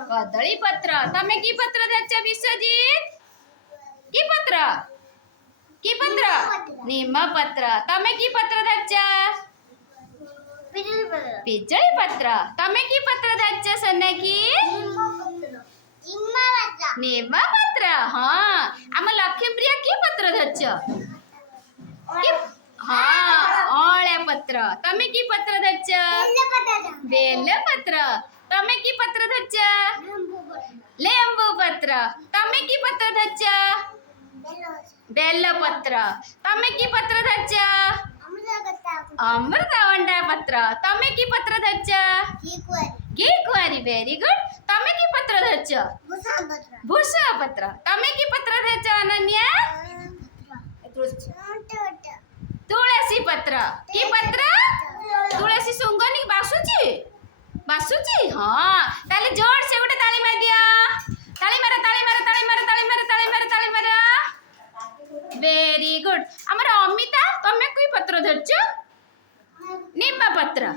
कदली पत्र तमे की पत्र धरछ विश्वजीत की पत्र नीम पत्र तमे की पत्र धरछ पिजड़ी पत्र तमे की पत्र धरछ सनकी नीम पत्र हाँ आम लक्ष्मीप्रिया की पत्र धरछ हाँ अळ्या पत्र तमे की पत्र धरछ बेल पत्र तमे की पत्र धरछ लेंबू पत्र तमे की पत्र धरछ बेल पत्र तमे की पत्र धरछ अमृतवंडा पत्र तमे की पत्र धरछ घीकुआरी वेरी गुड तमे की पत्र धरछ भूषा पत्र तमे की पत्र धरछ अनन्या तुलसी पत्र की पत्र तुलसी सुंगनी बासुची हाँ ताली जोर से गोटे ताली मार दिया ताली मार वेरी गुड हमर अमिता तमे कोई पत्र धरछ नीम पत्र